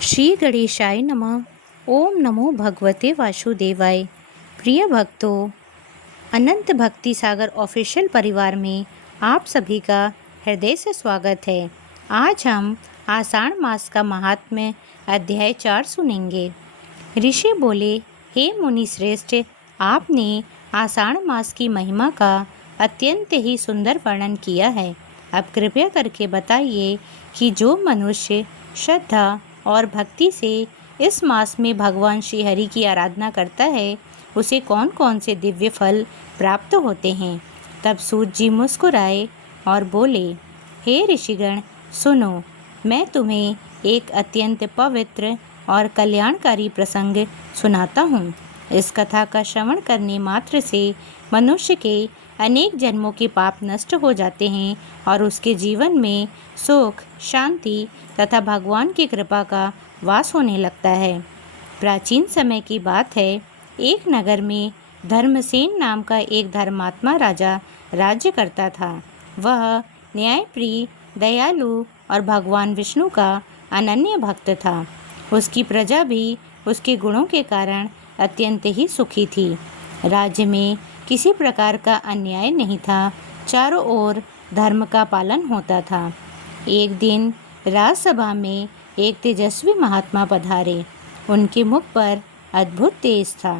श्री गणेशाय नमः। ओम नमो भगवते वासुदेवाय। प्रिय भक्तों, अनंत भक्ति सागर ऑफिशियल परिवार में आप सभी का हृदय से स्वागत है। आज हम आषाढ़ मास का महात्म्य अध्याय 4 सुनेंगे। ऋषि बोले, हे मुनि श्रेष्ठ, आपने आषाढ़ मास की महिमा का अत्यंत ही सुंदर वर्णन किया है। अब कृपया करके बताइए कि जो मनुष्य श्रद्धा और भक्ति से इस मास में भगवान श्री हरि की आराधना करता है, उसे कौन कौन से दिव्य फल प्राप्त होते हैं। तब सूत जी मुस्कुराए और बोले, हे ऋषिगण, सुनो, मैं तुम्हें एक अत्यंत पवित्र और कल्याणकारी प्रसंग सुनाता हूँ। इस कथा का श्रवण करने मात्र से मनुष्य के अनेक जन्मों के पाप नष्ट हो जाते हैं और उसके जीवन में सुख, शांति तथा भगवान की कृपा का वास होने लगता है। प्राचीन समय की बात है। एक नगर में धर्मसेन नाम का एक धर्मात्मा राजा राज्य करता था। वह न्यायप्रिय, दयालु और भगवान विष्णु का अनन्य भक्त था। उसकी प्रजा भी उसके गुणों के कारण अत्यंत ही सुखी थी। राज्य में किसी प्रकार का अन्याय नहीं था। चारों ओर धर्म का पालन होता था। एक दिन राजसभा में एक तेजस्वी महात्मा पधारे। उनके मुख पर अद्भुत तेज था।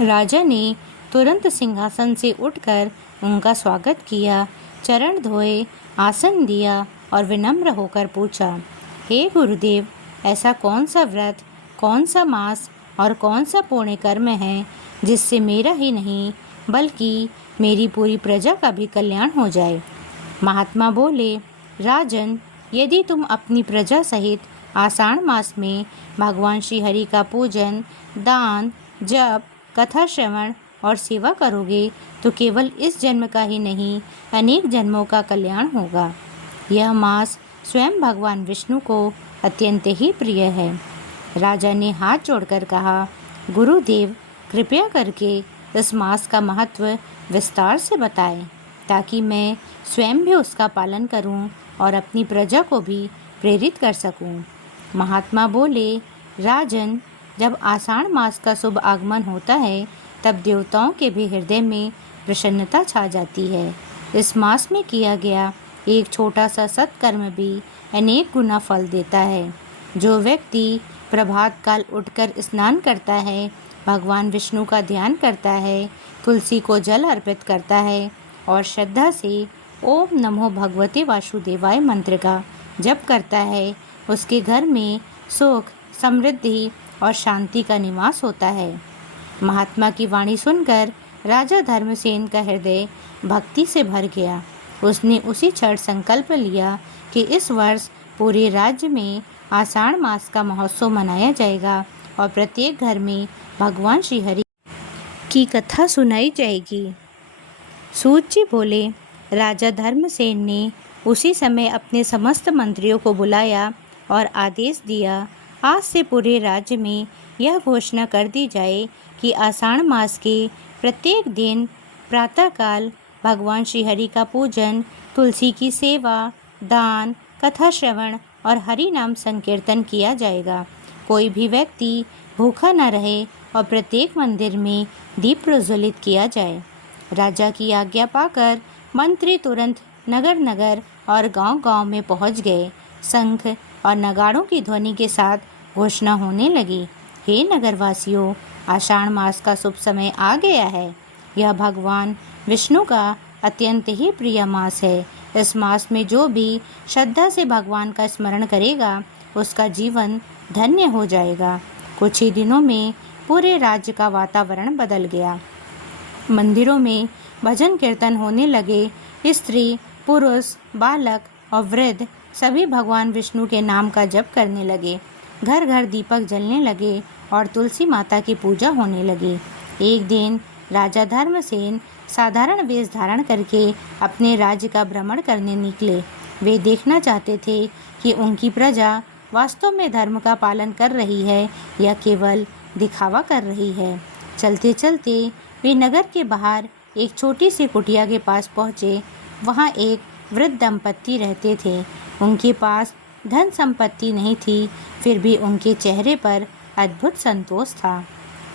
राजा ने तुरंत सिंहासन से उठकर उनका स्वागत किया, चरण धोए, आसन दिया और विनम्र होकर पूछा, हे गुरुदेव, ऐसा कौन सा व्रत, कौन सा मास और कौन सा पुण्य कर्म है जिससे मेरा ही नहीं बल्कि मेरी पूरी प्रजा का भी कल्याण हो जाए। महात्मा बोले, राजन, यदि तुम अपनी प्रजा सहित आषाढ़ मास में भगवान श्री हरि का पूजन, दान, जप, कथा श्रवण और सेवा करोगे तो केवल इस जन्म का ही नहीं, अनेक जन्मों का कल्याण होगा। यह मास स्वयं भगवान विष्णु को अत्यंत ही प्रिय है। राजा ने हाथ जोड़कर कहा, गुरुदेव, कृपया करके इस मास का महत्व विस्तार से बताएं, ताकि मैं स्वयं भी उसका पालन करूं और अपनी प्रजा को भी प्रेरित कर सकूं। महात्मा बोले, राजन, जब आषाढ़ मास का शुभ आगमन होता है तब देवताओं के भी हृदय में प्रसन्नता छा जाती है। इस मास में किया गया एक छोटा सा सत्कर्म भी अनेक गुना फल देता है। जो व्यक्ति प्रभात काल उठकर स्नान करता है, भगवान विष्णु का ध्यान करता है, तुलसी को जल अर्पित करता है और श्रद्धा से ओम नमो भगवते वासुदेवाय मंत्र का जप करता है, उसके घर में सुख, समृद्धि और शांति का निवास होता है। महात्मा की वाणी सुनकर राजा धर्मसेन का हृदय भक्ति से भर गया। उसने उसी क्षण संकल्प लिया कि इस वर्ष पूरे राज्य में आषाढ़ मास का महोत्सव मनाया जाएगा और प्रत्येक घर में भगवान श्री हरि की कथा सुनाई जाएगी। सूत जी बोले, राजा धर्मसेन ने उसी समय अपने समस्त मंत्रियों को बुलाया और आदेश दिया, आज से पूरे राज्य में यह घोषणा कर दी जाए कि आषाढ़ मास के प्रत्येक दिन प्रातःकाल भगवान श्री हरि का पूजन, तुलसी की सेवा, दान, कथा श्रवण और हरि नाम संकीर्तन किया जाएगा। कोई भी व्यक्ति भूखा न रहे और प्रत्येक मंदिर में दीप प्रज्वलित किया जाए। राजा की आज्ञा पाकर मंत्री तुरंत नगर नगर और गांव-गांव में पहुंच गए। शंख और नगाड़ों की ध्वनि के साथ घोषणा होने लगी, हे नगरवासियों, आषाढ़ मास का शुभ समय आ गया है। यह भगवान विष्णु का अत्यंत ही प्रिय मास है। इस मास में जो भी श्रद्धा से भगवान का स्मरण करेगा, उसका जीवन धन्य हो जाएगा। कुछ ही दिनों में पूरे राज्य का वातावरण बदल गया। मंदिरों में भजन कीर्तन होने लगे। स्त्री, पुरुष, बालक और वृद्ध सभी भगवान विष्णु के नाम का जप करने लगे। घर घर दीपक जलने लगे और तुलसी माता की पूजा होने लगी। एक दिन राजा धर्मसेन साधारण वेश धारण करके अपने राज्य का भ्रमण करने निकले। वे देखना चाहते थे कि उनकी प्रजा वास्तव में धर्म का पालन कर रही है या केवल दिखावा कर रही है। चलते चलते वे नगर के बाहर एक छोटी सी कुटिया के पास पहुँचे। वहाँ एक वृद्ध दंपत्ति रहते थे। उनके पास धन संपत्ति नहीं थी, फिर भी उनके चेहरे पर अद्भुत संतोष था।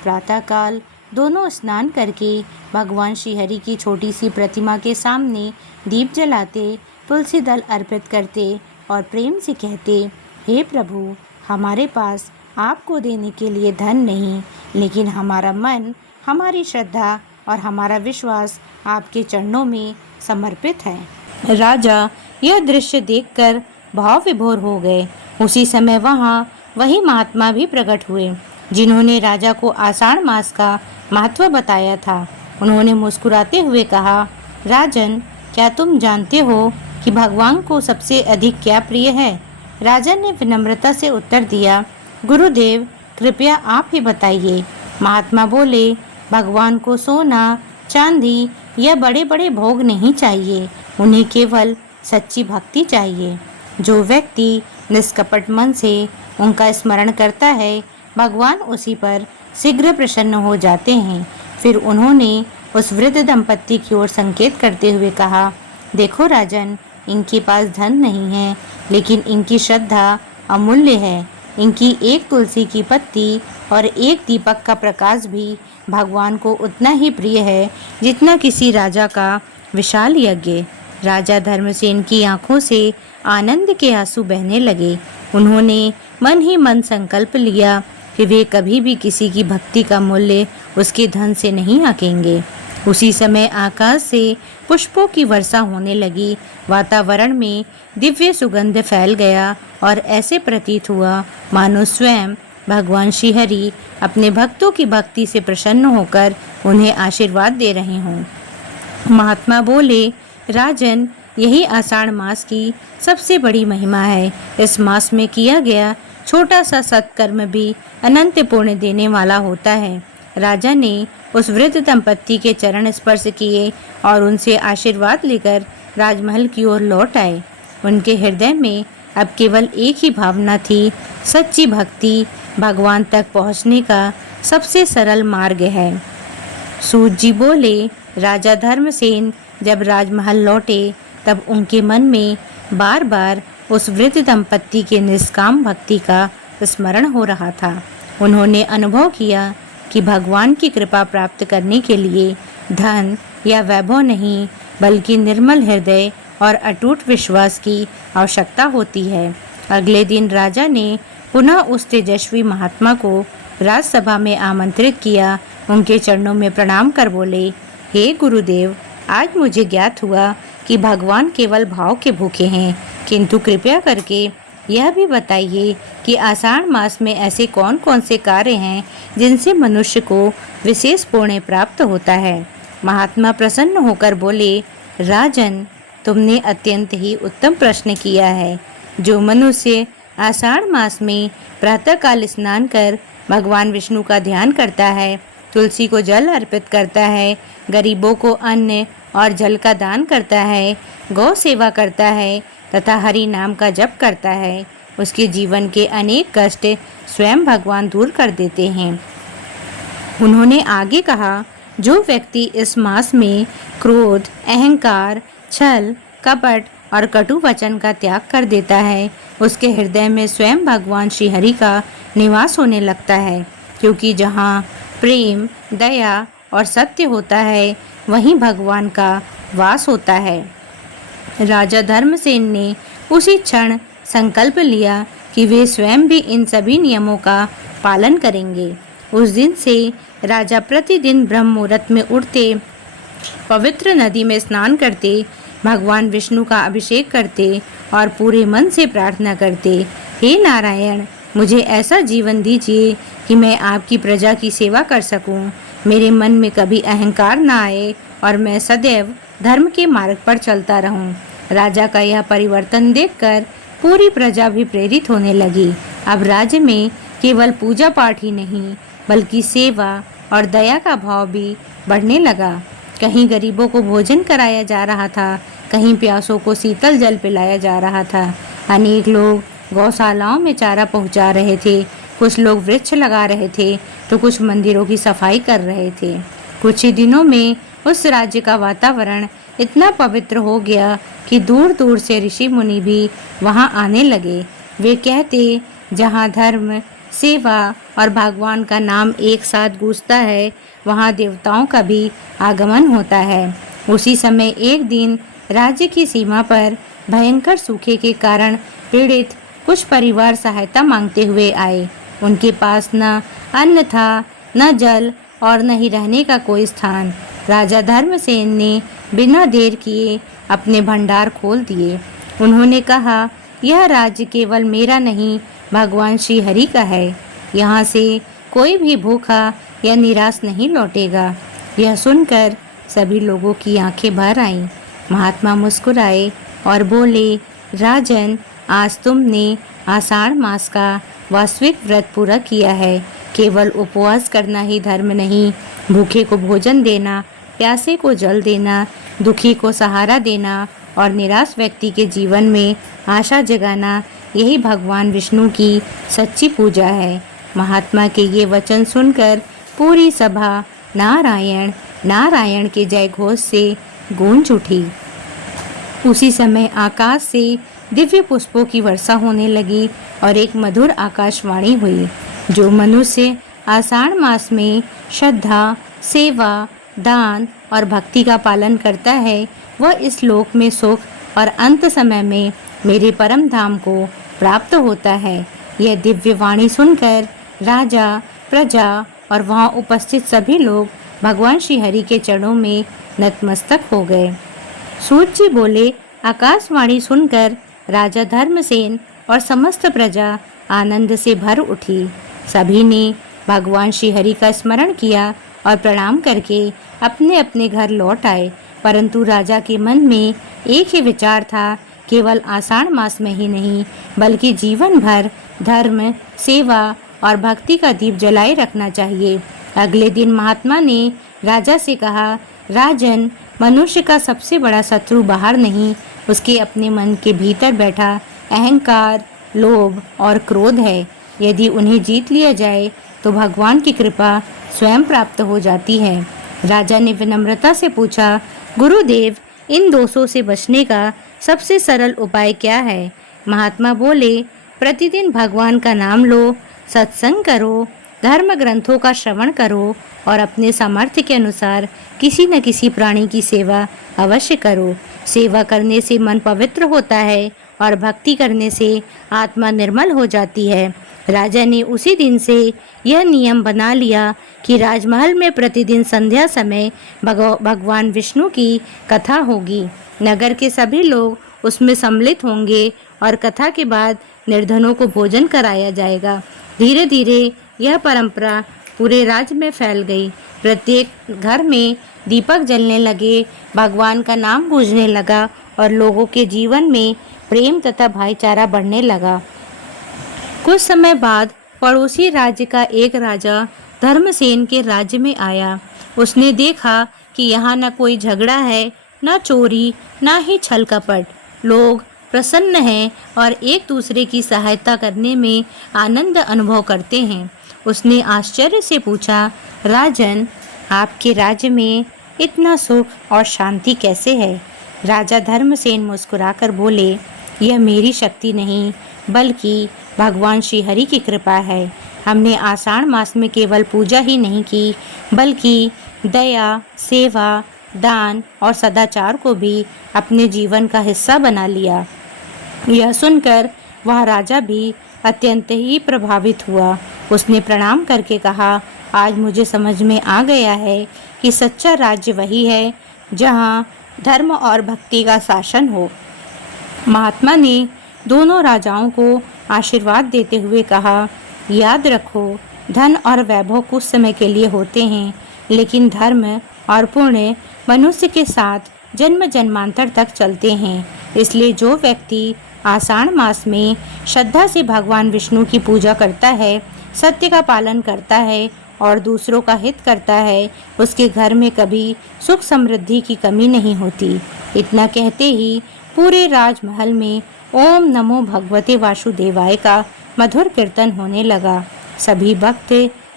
प्रातःकाल दोनों स्नान करके भगवान श्रीहरि की छोटी सी प्रतिमा के सामने दीप जलाते, तुलसी दल अर्पित करते और प्रेम से कहते, हे प्रभु, हमारे पास आपको देने के लिए धन नहीं, लेकिन हमारा मन, हमारी श्रद्धा और हमारा विश्वास आपके चरणों में समर्पित है। राजा यह दृश्य देखकर भाव विभोर हो गए। उसी समय वहाँ वही महात्मा भी प्रकट हुए जिन्होंने राजा को आषाढ़ मास का महत्व बताया था। उन्होंने मुस्कुराते हुए कहा, राजन, क्या तुम जानते हो कि भगवान को सबसे अधिक क्या प्रिय है? राजन ने विनम्रता से उत्तर दिया, गुरुदेव, कृपया आप ही बताइए। महात्मा बोले, भगवान को सोना, चांदी या बड़े बड़े भोग नहीं चाहिए, उन्हें केवल सच्ची भक्ति चाहिए। जो व्यक्ति निष्कपट मन से उनका स्मरण करता है, भगवान उसी पर शीघ्र प्रसन्न हो जाते हैं। फिर उन्होंने उस वृद्ध दंपत्ति की ओर संकेत करते हुए कहा, देखो राजन, इनके पास धन नहीं है, लेकिन इनकी श्रद्धा अमूल्य है। इनकी एक तुलसी की पत्ती और एक दीपक का प्रकाश भी भगवान को उतना ही प्रिय है जितना किसी राजा का विशाल यज्ञ। राजा धर्मसेन की आंखों से आनंद के आंसू बहने लगे। उन्होंने मन ही मन संकल्प लिया कि वे कभी भी किसी की भक्ति का मूल्य उसके धन से नहीं आंकेंगे। उसी समय आकाश से पुष्पों की वर्षा होने लगी। वातावरण में दिव्य सुगंध फैल गया और ऐसे प्रतीत हुआ मानो स्वयं भगवान श्रीहरि अपने भक्तों की भक्ति से प्रसन्न होकर उन्हें आशीर्वाद दे रहे हों। महात्मा बोले, राजन, यही आषाढ़ मास की सबसे बड़ी महिमा है। इस मास में किया गया छोटा सा सत्कर्म भी अनंत पुण्य देने वाला होता है। राजा ने उस वृद्ध दंपत्ति के चरण स्पर्श किए और उनसे आशीर्वाद लेकर राजमहल की ओर लौट आए। उनके हृदय में अब केवल एक ही भावना थी, सच्ची भक्ति भगवान तक पहुंचने का सबसे सरल मार्ग है। सूत जी बोले, राजा धर्मसेन जब राजमहल लौटे तब उनके मन में बार बार उस वृद्ध दंपत्ति के निष्काम भक्ति का स्मरण हो रहा था। उन्होंने अनुभव किया कि भगवान की कृपा प्राप्त करने के लिए धन या वैभव नहीं, बल्कि निर्मल हृदय और अटूट विश्वास की आवश्यकता होती है। अगले दिन राजा ने पुनः उस तेजस्वी महात्मा को राजसभा में आमंत्रित किया। उनके चरणों में प्रणाम कर बोले, हे गुरुदेव, आज मुझे ज्ञात हुआ कि भगवान केवल भाव के भूखे हैं, किंतु कृपया करके यह भी बताइए कि आषाढ़ मास में ऐसे कौन कौन से कार्य हैं जिनसे मनुष्य को विशेष पुण्य प्राप्त होता है। महात्मा प्रसन्न होकर बोले, राजन, तुमने अत्यंत ही उत्तम प्रश्न किया है। जो मनुष्य आषाढ़ मास में प्रातःकाल स्नान कर भगवान विष्णु का ध्यान करता है, तुलसी को जल अर्पित करता है, गरीबों को अन्न और जल का दान करता है, गौ सेवा करता है तथा हरि नाम का जप करता है, उसके जीवन के अनेक कष्ट स्वयं भगवान दूर कर देते हैं। उन्होंने आगे कहा, जो व्यक्ति इस मास में क्रोध, अहंकार, छल, कपट और कटु वचन का त्याग कर देता है, उसके हृदय में स्वयं भगवान श्री हरि का निवास होने लगता है, क्योंकि जहाँ प्रेम, दया और सत्य होता है, वहीं भगवान का वास होता है। राजा धर्मसेन ने उसी क्षण संकल्प लिया कि वे स्वयं भी इन सभी नियमों का पालन करेंगे। उस दिन से राजा प्रतिदिन ब्रह्म मुहूर्त में उठते, पवित्र नदी में स्नान करते, भगवान विष्णु का अभिषेक करते और पूरे मन से प्रार्थना करते, हे नारायण, मुझे ऐसा जीवन दीजिए कि मैं आपकी प्रजा की सेवा कर सकूं। मेरे मन में कभी अहंकार न आए और मैं सदैव धर्म के मार्ग पर चलता रहूं। राजा का यह परिवर्तन देखकर पूरी प्रजा भी प्रेरित होने लगी। अब राज्य में केवल पूजा पाठ ही नहीं, बल्कि सेवा और दया का भाव भी बढ़ने लगा। कहीं गरीबों को भोजन कराया जा रहा था, कहीं प्यासों को शीतल जल पिलाया जा रहा था। अनेक लोग गौशालाओं में चारा पहुंचा रहे थे, कुछ लोग वृक्ष लगा रहे थे, तो कुछ मंदिरों की सफाई कर रहे थे। कुछ ही दिनों में उस राज्य का वातावरण इतना पवित्र हो गया कि दूर दूर से ऋषि मुनि भी वहां आने लगे। वे कहते जहाँ धर्म, सेवा और भगवान का नाम एक साथ गूंजता है, वहाँ देवताओं का भी आगमन होता है। उसी समय एक दिन राज्य की सीमा पर भयंकर सूखे के कारण पीड़ित कुछ परिवार सहायता मांगते हुए आए। उनके पास न अन्न था, न जल और न ही रहने का कोई स्थान। राजा धर्मसेन ने बिना देर किए अपने भंडार खोल दिए। उन्होंने कहा, यह राज्य केवल मेरा नहीं, भगवान श्री हरि का है। यहाँ से कोई भी भूखा या निराश नहीं लौटेगा। यह सुनकर सभी लोगों की आंखें भर आईं। महात्मा मुस्कुराए और बोले, राजन, आज तुमने आषाढ़ मास का वास्तविक व्रत पूरा किया है। केवल उपवास करना ही धर्म नहीं, भूखे को भोजन देना, प्यासे को जल देना, दुखी को सहारा देना और निराश व्यक्ति के जीवन में आशा जगाना, यही भगवान विष्णु की सच्ची पूजा है। महात्मा के ये वचन सुनकर पूरी सभा नारायण नारायण के जय घोष से गूंज उठी। उसी समय आकाश से दिव्य पुष्पों की वर्षा होने लगी और एक मधुर आकाशवाणी हुई। जो मनुष्य आषाढ़ मास में श्रद्धा, सेवा, दान और भक्ति का पालन करता है, वह इस लोक में सुख और अंत समय में मेरे परम धाम को प्राप्त होता है। यह दिव्य वाणी सुनकर राजा, प्रजा और वहाँ उपस्थित सभी लोग भगवान श्री हरि के चरणों में नतमस्तक हो गए। सूत जी बोले, आकाशवाणी सुनकर राजा धर्मसेन और समस्त प्रजा आनंद से भर उठी। सभी ने भगवान श्री हरि का स्मरण किया और प्रणाम करके अपने अपने घर लौट आए। परंतु राजा के मन में एक ही विचार था, केवल आषाढ़ मास में ही नहीं बल्कि जीवन भर धर्म, सेवा और भक्ति का दीप जलाए रखना चाहिए। अगले दिन महात्मा ने राजा से कहा, राजन, मनुष्य का सबसे बड़ा शत्रु बाहर नहीं, उसके अपने मन के भीतर बैठा अहंकार, लोभ और क्रोध है। यदि उन्हें जीत लिया जाए तो भगवान की कृपा स्वयं प्राप्त हो जाती है। राजा ने विनम्रता से पूछा, गुरुदेव, इन दोषों से बचने का सबसे सरल उपाय क्या है? महात्मा बोले, प्रतिदिन भगवान का नाम लो, सत्संग करो, धर्म ग्रंथों का श्रवण करो और अपने सामर्थ्य के अनुसार किसी न किसी प्राणी की सेवा अवश्य करो। सेवा करने से मन पवित्र होता है और भक्ति करने से आत्मा निर्मल हो जाती है। राजा ने उसी दिन से यह नियम बना लिया कि राजमहल में प्रतिदिन संध्या समय भगवान विष्णु की कथा होगी। नगर के सभी लोग उसमें सम्मिलित होंगे और कथा के बाद निर्धनों को भोजन कराया जाएगा। धीरे धीरे यह परंपरा पूरे राज्य में फैल गई। प्रत्येक घर में दीपक जलने लगे, भगवान का नाम गूंजने लगा और लोगों के जीवन में प्रेम तथा भाईचारा बढ़ने लगा। कुछ समय बाद पड़ोसी राज्य का एक राजा धर्मसेन के राज्य में आया। उसने देखा कि यहाँ न कोई झगड़ा है, न चोरी, न ही छल कपट। लोग प्रसन्न हैं और एक दूसरे की सहायता करने में आनंद अनुभव करते हैं। उसने आश्चर्य से पूछा, राजन, आपके राज्य में इतना सुख और शांति कैसे है? राजा धर्मसेन मुस्कुराकर बोले, यह मेरी शक्ति नहीं बल्कि भगवान श्री हरि की कृपा है। हमने आषाढ़ मास में केवल पूजा ही नहीं की बल्कि दया, सेवा, दान और सदाचार को भी अपने जीवन का हिस्सा बना लिया। यह सुनकर वह राजा भी अत्यंत ही प्रभावित हुआ। उसने प्रणाम करके कहा, आज मुझे समझ में आ गया है कि सच्चा राज्य वही है जहाँ धर्म और भक्ति का शासन हो। महात्मा ने दोनों राजाओं को आशीर्वाद देते हुए कहा, याद रखो, धन और वैभव कुछ समय के लिए होते हैं, लेकिन धर्म और पुण्य मनुष्य के साथ जन्म जन्मांतर तक चलते हैं। इसलिए जो व्यक्ति आषाढ़ मास में श्रद्धा से भगवान विष्णु की पूजा करता है, सत्य का पालन करता है और दूसरों का हित करता है, उसके घर में कभी सुख समृद्धि की कमी नहीं होती। इतना कहते ही पूरे राजमहल में ओम नमो भगवते वासुदेवाय का मधुर कीर्तन होने लगा। सभी भक्त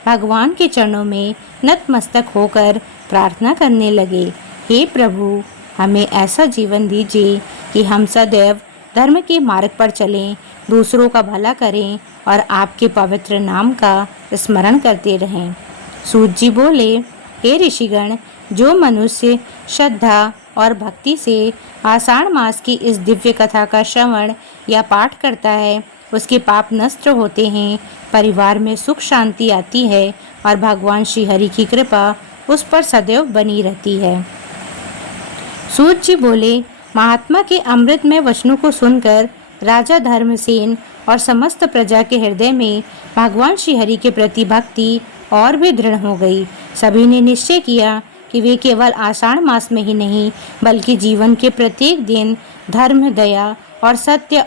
भगवान के चरणों में नतमस्तक होकर प्रार्थना करने लगे, हे प्रभु, हमें ऐसा जीवन दीजिए कि हम सदैव धर्म के मार्ग पर चलें, दूसरों का भला करें और आपके पवित्र नाम का स्मरण करते रहें। सूत जी बोले, हे ऋषिगण, जो मनुष्य श्रद्धा और भक्ति से आषाढ़ मास की इस दिव्य कथा का श्रवण या पाठ करता है, उसके पाप नष्ट होते हैं, परिवार में सुख शांति आती है और भगवान श्री हरि की कृपा उस पर सदैव बनी रहती है। सूत जी बोले, महात्मा के अमृतमय वचनों को सुनकर राजा धर्मसेन और समस्त प्रजा के हृदय में भगवान श्री हरि के प्रति भक्ति और भी दृढ़ हो गई। सभी ने निश्चय किया कि वे केवल आषाढ़ मास में ही नहीं बल्कि जीवन के प्रत्येक दिन धर्म, दया और सत्य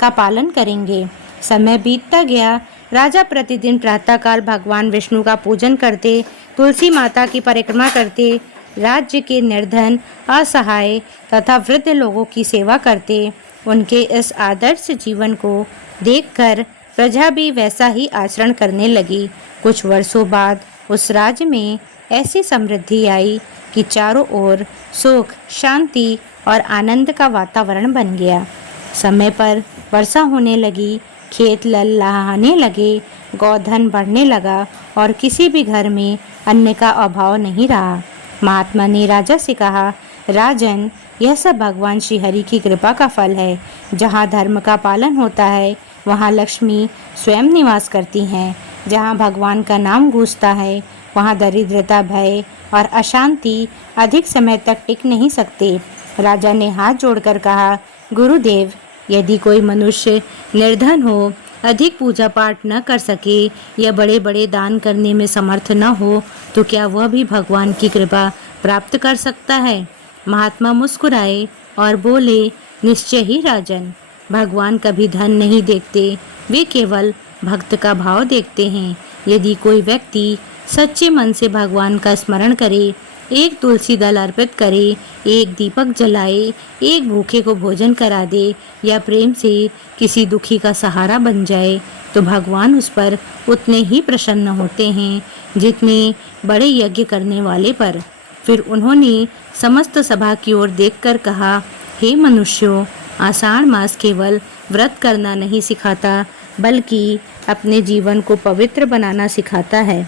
का पालन करेंगे। समय बीतता गया। राजा प्रतिदिन प्रातःकाल भगवान विष्णु का पूजन करते, तुलसी माता की परिक्रमा करते, राज्य के निर्धन, असहाय तथा वृद्ध लोगों की सेवा करते। उनके इस आदर्श जीवन को देखकर प्रजा भी वैसा ही आचरण करने लगी। कुछ वर्षों बाद उस राज्य में ऐसी समृद्धि आई कि चारों ओर सुख, शांति और आनंद का वातावरण बन गया। समय पर वर्षा होने लगी, खेत लहलहाने लगे, गौधन बढ़ने लगा और किसी भी घर में अन्न का अभाव नहीं रहा। महात्मा ने राजा से कहा, राजन, यह सब भगवान श्री हरि की कृपा का फल है। जहाँ धर्म का पालन होता है वहाँ लक्ष्मी स्वयं निवास करती हैं। जहाँ भगवान का नाम गूंजता है वहाँ दरिद्रता, भय और अशांति अधिक समय तक टिक नहीं सकते। राजा ने हाथ जोड़कर कहा, गुरुदेव, यदि कोई मनुष्य निर्धन हो, अधिक पूजा पाठ न कर सके या बड़े बड़े दान करने में समर्थ न हो तो क्या वह भी भगवान की कृपा प्राप्त कर सकता है? महात्मा मुस्कुराए और बोले, निश्चय ही राजन, भगवान कभी धन नहीं देखते, वे केवल भक्त का भाव देखते हैं। यदि कोई व्यक्ति सच्चे मन से भगवान का स्मरण करे, एक तुलसी दल अर्पित करे, एक दीपक जलाए, एक भूखे को भोजन करा दे या प्रेम से किसी दुखी का सहारा बन जाए, तो भगवान उस पर उतने ही प्रसन्न होते हैं जितने बड़े यज्ञ करने वाले पर। फिर उन्होंने समस्त सभा की ओर देखकर कहा, हे मनुष्यों, आषाढ़ मास केवल व्रत करना नहीं सिखाता बल्कि अपने जीवन को पवित्र बनाना सिखाता है।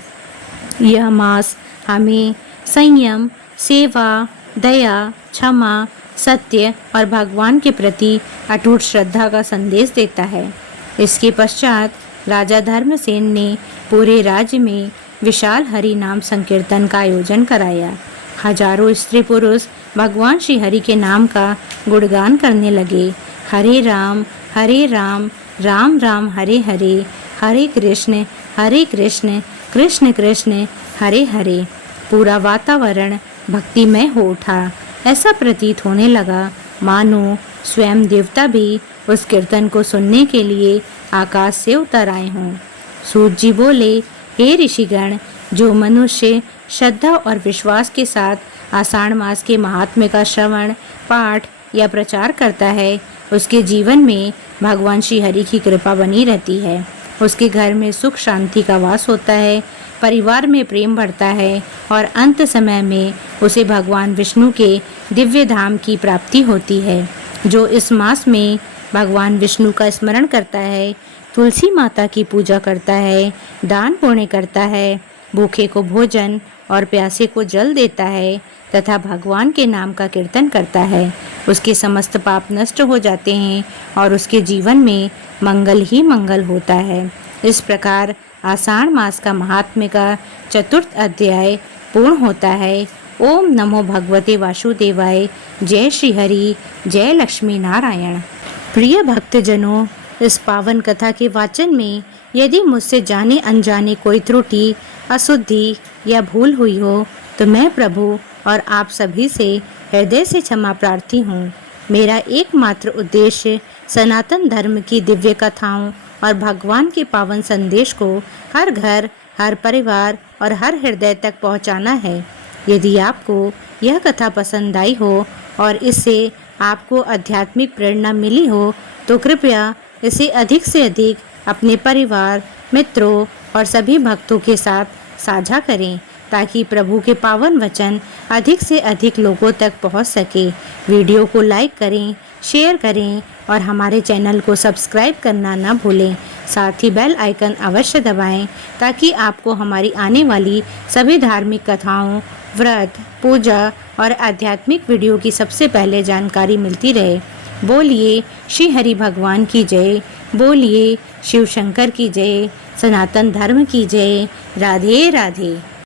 यह मास हमें संयम, सेवा, दया, क्षमा, सत्य और भगवान के प्रति अटूट श्रद्धा का संदेश देता है। इसके पश्चात राजा धर्मसेन ने पूरे राज्य में विशाल हरि नाम संकीर्तन का आयोजन कराया। हजारों स्त्री पुरुष भगवान श्री हरि के नाम का गुणगान करने लगे। हरे राम, राम राम, हरे हरे, हरे कृष्ण, कृष्ण कृष्ण, हरे हरे। पूरा वातावरण भक्तिमय हो उठा। ऐसा प्रतीत होने लगा मानो स्वयं देवता भी उस कीर्तन को सुनने के लिए आकाश से उतर आए हों। सूत जी बोले, हे ऋषिगण, जो मनुष्य श्रद्धा और विश्वास के साथ आषाढ़ मास के महात्म्य का श्रवण, पाठ या प्रचार करता है, उसके जीवन में भगवान श्री हरि की कृपा बनी रहती है। उसके घर में सुख शांति का वास होता है, परिवार में प्रेम बढ़ता है और अंत समय में उसे भगवान विष्णु के दिव्य धाम की प्राप्ति होती है। जो इस मास में भगवान विष्णु का स्मरण करता है, तुलसी माता की पूजा करता है, दान पुण्य करता है, भूखे को भोजन और प्यासे को जल देता है तथा भगवान के नाम का कीर्तन करता है, उसके समस्त पाप नष्ट हो जाते हैं और उसके जीवन में मंगल ही मंगल होता है। इस प्रकार आषाढ़ मास का महात्म्य का चतुर्थ अध्याय पूर्ण होता है। ओम नमो भगवते वासुदेवाय। जय श्री हरि, जय लक्ष्मी नारायण। प्रिय भक्तजनों, इस पावन कथा के वाचन में यदि मुझसे जाने अनजाने कोई त्रुटि, अशुद्धि या भूल हुई हो तो मैं प्रभु और आप सभी से हृदय से क्षमा प्रार्थी हूँ। मेरा एकमात्र उद्देश्य सनातन धर्म की दिव्य कथाओं और भगवान के पावन संदेश को हर घर, हर परिवार और हर हृदय तक पहुँचाना है। यदि आपको यह कथा पसंद आई हो और इससे आपको आध्यात्मिक प्रेरणा मिली हो तो कृपया इसे अधिक से अधिक अपने परिवार, मित्रों और सभी भक्तों के साथ साझा करें ताकि प्रभु के पावन वचन अधिक से अधिक लोगों तक पहुंच सके। वीडियो को लाइक करें, शेयर करें और हमारे चैनल को सब्सक्राइब करना ना भूलें। साथ ही बेल आइकन अवश्य दबाएं ताकि आपको हमारी आने वाली सभी धार्मिक कथाओं, व्रत, पूजा और आध्यात्मिक वीडियो की सबसे पहले जानकारी मिलती रहे। बोलिए श्री हरि भगवान की जय, बोलिए शिव शंकर की जय, सनातन धर्म की जय। राधे राधे।